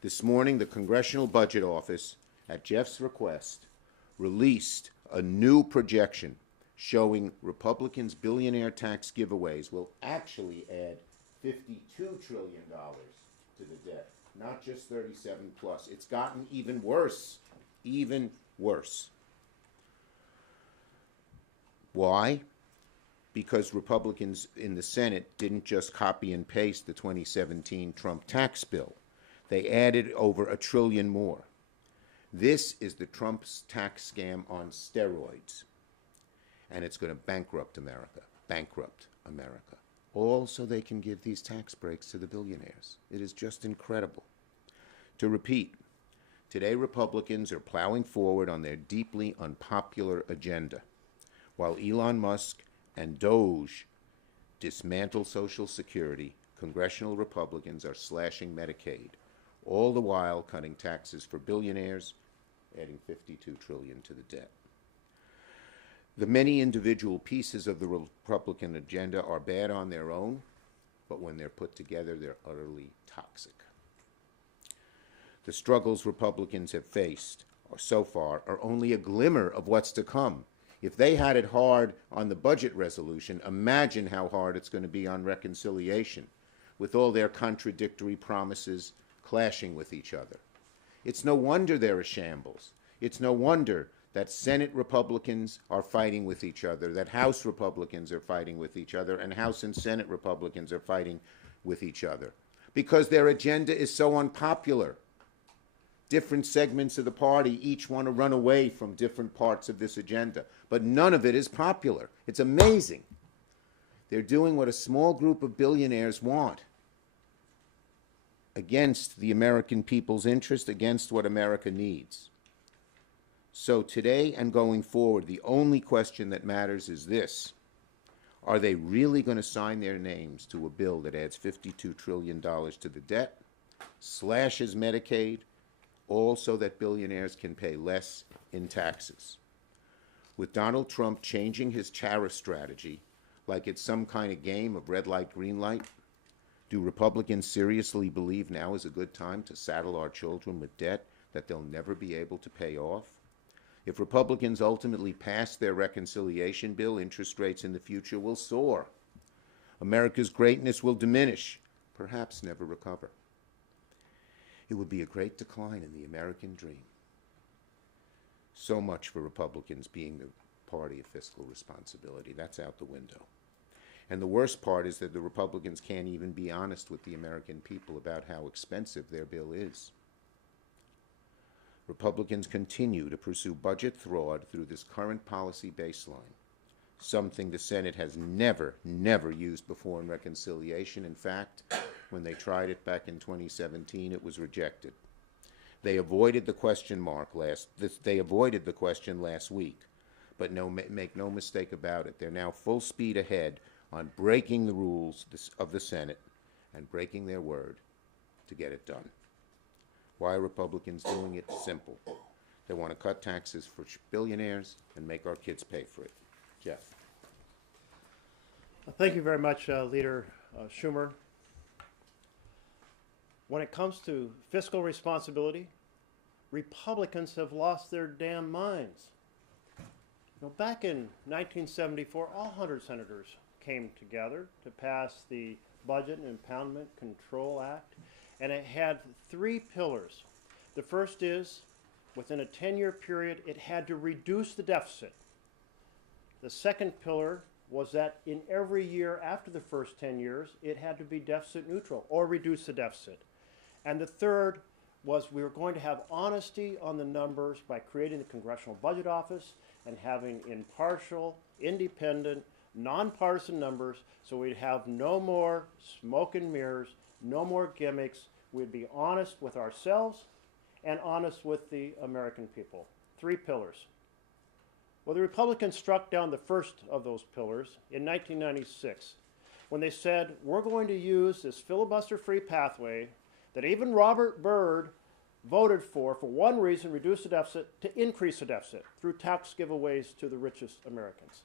This morning, the Congressional Budget Office, at Jeff's request, released a new projection showing Republicans' billionaire tax giveaways will actually add $52 trillion to the debt, not just 37 plus. It's gotten even worse, even worse. Why? Because Republicans in the Senate didn't just copy and paste the 2017 Trump tax bill. They added over $1 trillion more. This is the Trump's tax scam on steroids. And it's going to bankrupt America. All so they can give these tax breaks to the billionaires. It is just incredible. To repeat, today Republicans are plowing forward on their deeply unpopular agenda, while Elon Musk and Doge dismantle Social Security. Congressional Republicans are slashing Medicaid, all the while cutting taxes for billionaires, adding $52 trillion to the debt. The many individual pieces of the Republican agenda are bad on their own, but when they're put together, they're utterly toxic. The struggles Republicans have faced so far are only a glimmer of what's to come. If they had it hard on the budget resolution, imagine how hard it's going to be on reconciliation, with all their contradictory promises clashing with each other. It's no wonder they're a shambles. It's no wonder that Senate Republicans are fighting with each other, that House Republicans are fighting with each other, and House and Senate Republicans are fighting with each other, because their agenda is so unpopular. Different segments of the party each want to run away from different parts of this agenda, but none of it is popular. It's amazing. They're doing what a small group of billionaires want, against the American people's interest, against what America needs. So today and going forward, the only question that matters is this: are they really going to sign their names to a bill that adds $52 trillion to the debt, slashes Medicaid, all so that billionaires can pay less in taxes? With Donald Trump changing his tariff strategy like it's some kind of game of red light, green light, do Republicans seriously believe now is a good time to saddle our children with debt that they'll never be able to pay off? If Republicans ultimately pass their reconciliation bill, interest rates in the future will soar. America's greatness will diminish, perhaps never recover. It would be a great decline in the American dream. So much for Republicans being the party of fiscal responsibility. That's out the window. And the worst part is that the Republicans can't even be honest with the American people about how expensive their bill is. Republicans continue to pursue budget fraud through this current policy baseline, something the Senate has never used before in reconciliation. In fact, when they tried it back in 2017, it was rejected. They avoided the question last week, but make no mistake about it, they're now full speed ahead on breaking the rules of the Senate and breaking their word to get it done. Why are Republicans doing it? Simple. They want to cut taxes for billionaires and make our kids pay for it. Jeff. Thank you very much, Leader Schumer. When it comes to fiscal responsibility, Republicans have lost their damn minds. Back in 1974, all 100 senators came together to pass the Budget and Impoundment Control Act, and it had 3 pillars. The first is, within a 10-year period, it had to reduce the deficit. The second pillar was that in every year after the first 10 years, it had to be deficit neutral or reduce the deficit. And the third was we were going to have honesty on the numbers by creating the Congressional Budget Office and having impartial, independent, nonpartisan numbers, so we'd have no more smoke and mirrors, no more gimmicks. We'd be honest with ourselves and honest with the American people. 3 pillars. Well, the Republicans struck down the first of those pillars in 1996 when they said, we're going to use this filibuster-free pathway that even Robert Byrd voted for one reason, reduce the deficit, to increase the deficit through tax giveaways to the richest Americans.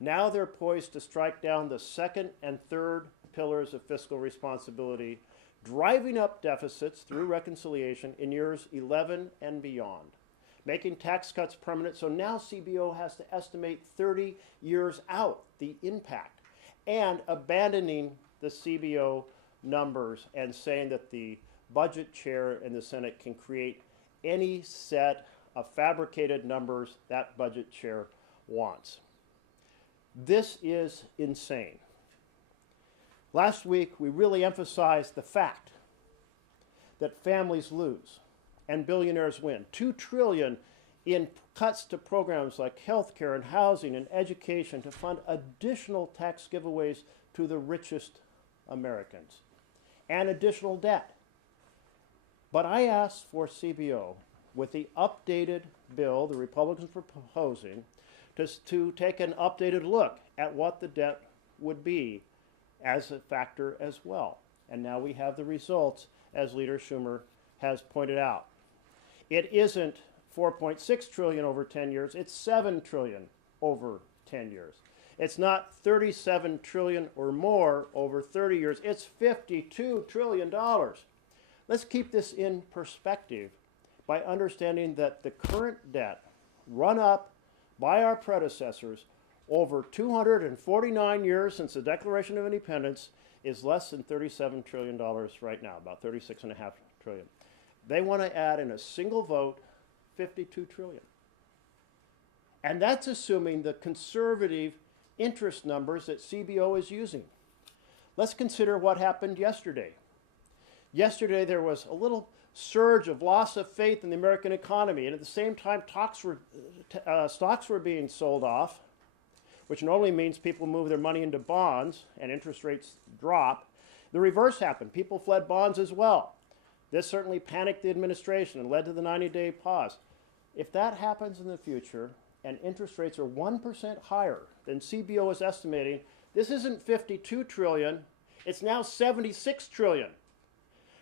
Now they're poised to strike down the second and third pillars of fiscal responsibility driving up deficits through reconciliation in years 11 and beyond, making tax cuts permanent. So now CBO has to estimate 30 years out the impact, and abandoning the CBO numbers and saying that the budget chair in the Senate can create any set of fabricated numbers that budget chair wants. This is insane. Last week, we really emphasized the fact that families lose and billionaires win. $2 trillion in cuts to programs like healthcare and housing and education to fund additional tax giveaways to the richest Americans and additional debt. But I asked for CBO with the updated bill the Republicans were proposing to take an updated look at what the debt would be as a factor as well. And now we have the results, as Leader Schumer has pointed out. It isn't 4.6 trillion over 10 years, it's 7 trillion over 10 years. It's not 37 trillion or more over 30 years, it's $52 trillion. Let's keep this in perspective by understanding that the current debt run up by our predecessors over 249 years since the Declaration of Independence is less than $37 trillion right now, about 36.5 trillion. They want to add in a single vote 52 trillion. And that's assuming the conservative interest numbers that CBO is using. Let's consider what happened yesterday. Yesterday there was a little surge of loss of faith in the American economy, and at the same time stocks were being sold off, which normally means people move their money into bonds and interest rates drop. The reverse happened. People fled bonds as well. This certainly panicked the administration and led to the 90-day pause. If that happens in the future and interest rates are 1% higher than CBO is estimating, this isn't 52 trillion, it's now 76 trillion.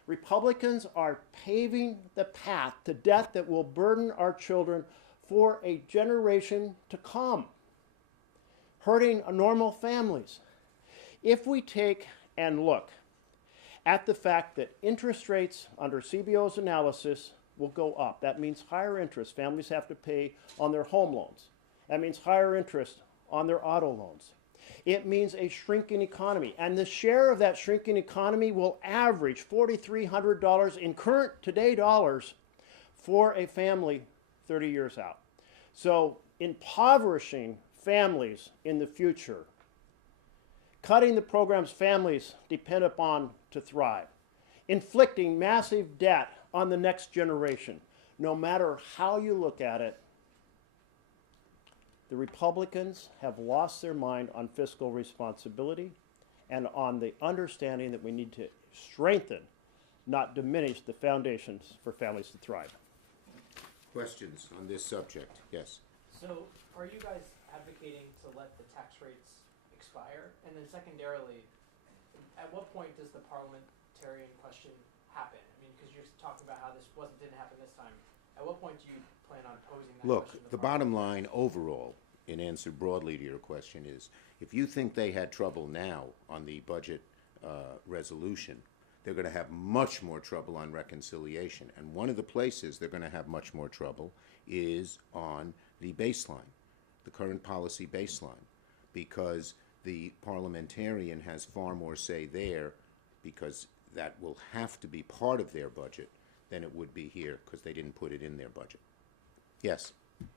Republicans are paving the path to debt that will burden our children for a generation to come, hurting normal families. If we take and look at the fact that interest rates under CBO's analysis will go up, that means higher interest families have to pay on their home loans. That means higher interest on their auto loans. It means a shrinking economy, and the share of that shrinking economy will average $4,300 in current today dollars for a family 30 years out. So impoverishing families in the future, cutting the programs families depend upon to thrive, inflicting massive debt on the next generation. No matter how you look at it, the Republicans have lost their mind on fiscal responsibility and on the understanding that we need to strengthen, not diminish, the foundations for families to thrive. Questions on this subject? Yes. So, are you guys advocating to let the tax rates expire? And then secondarily, at what point does the parliamentarian question happen? I mean, because you're talking about how this didn't happen this time. At what point do you plan on posing that Look, question to the bottom line overall, in answer broadly to your question, is if you think they had trouble now on the budget resolution, they're going to have much more trouble on reconciliation. And one of the places they're going to have much more trouble is on the baseline, the current policy baseline, because the parliamentarian has far more say there, because that will have to be part of their budget than it would be here, because they didn't put it in their budget. Yes?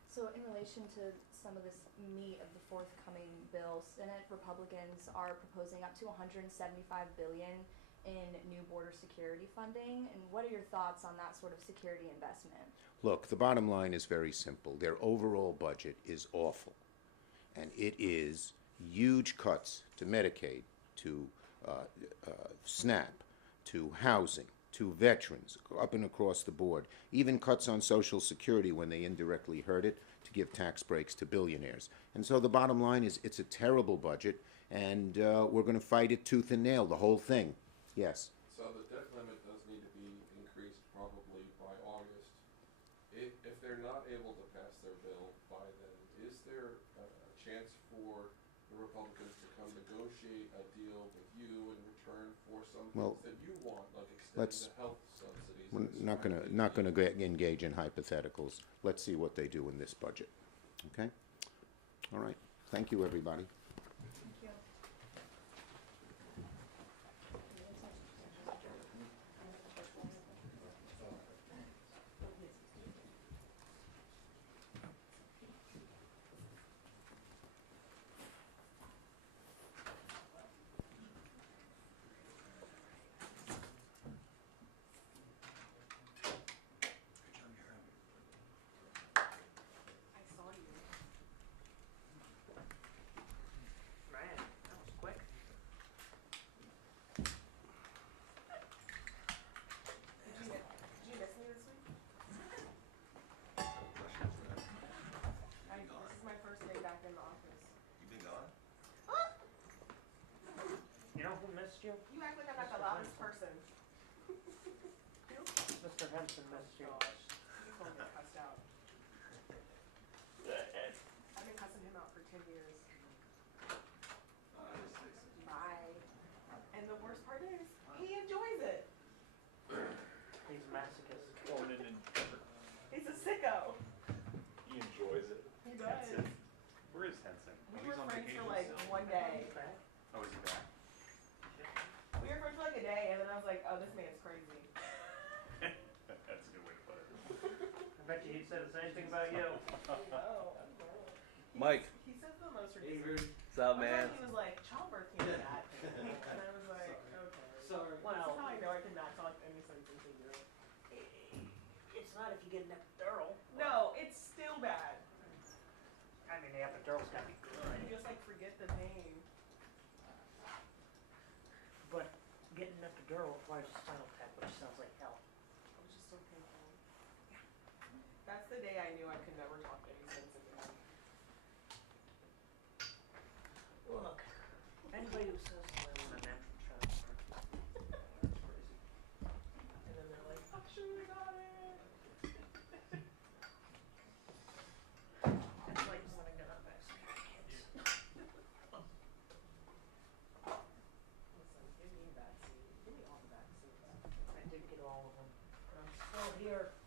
So in relation to some of this meat of the forthcoming bill, Senate Republicans are proposing up to $175 billion in new border security funding. And what are your thoughts on that sort of security investment? Look, the bottom line is very simple. Their overall budget is awful. And it is huge cuts to Medicaid, to SNAP, to housing, to veterans, up and across the board. Even cuts on Social Security when they indirectly hurt it, to give tax breaks to billionaires. And so the bottom line is it's a terrible budget, and we're going to fight it tooth and nail, the whole thing. Yes? So the debt limit does need to be increased probably by August. If they're not able to pass their bill by then, is there a chance for the Republicans to come negotiate a deal with you in return for some things that you want, like a let's, The health subsidies. we're is not gonna engage in hypotheticals. Let's see what they do in this budget, okay? All right, thank you, everybody. Thank you. I saw you. Man, that was quick. Did you miss me this week? This is my first day back in the office. You been gone? You know who missed you? You act like I'm not the loudest person. Mr. Henson missed you. Gosh, he's gonna get cussed out. I've been cussing him out for 10 years. Bye. And the worst part is, he enjoys it. He's a masochist. He's a sicko. He enjoys it. He does. Where is Henson? We were friends for like one day. Oh, is he back? We were friends for like a day, and then I was like, oh, this man's crazy. That's a good way to put it. I bet you he said the same thing about you. Oh, Mike. he says the most ridiculous. What's up, man? He was like, childbirth can't be that. And I was like, okay. Sorry. This is how I know I cannot talk any sense into you. It's not if you get an epidural. No, it's still bad. I mean, the epidural's gotta be good. You just like forget the pain. But getting an epidural requires a spinal tap, which sounds like hell. It was just so painful. That's the day I knew I could never talk any sense again. Look, anybody who says they want a natural transfer, that's crazy. And then they're like, I should have got it. It's like when I got on vaccine kids. Listen, give me a vaccine. Give me all the vaccines. I did get all of them. And I'm still here.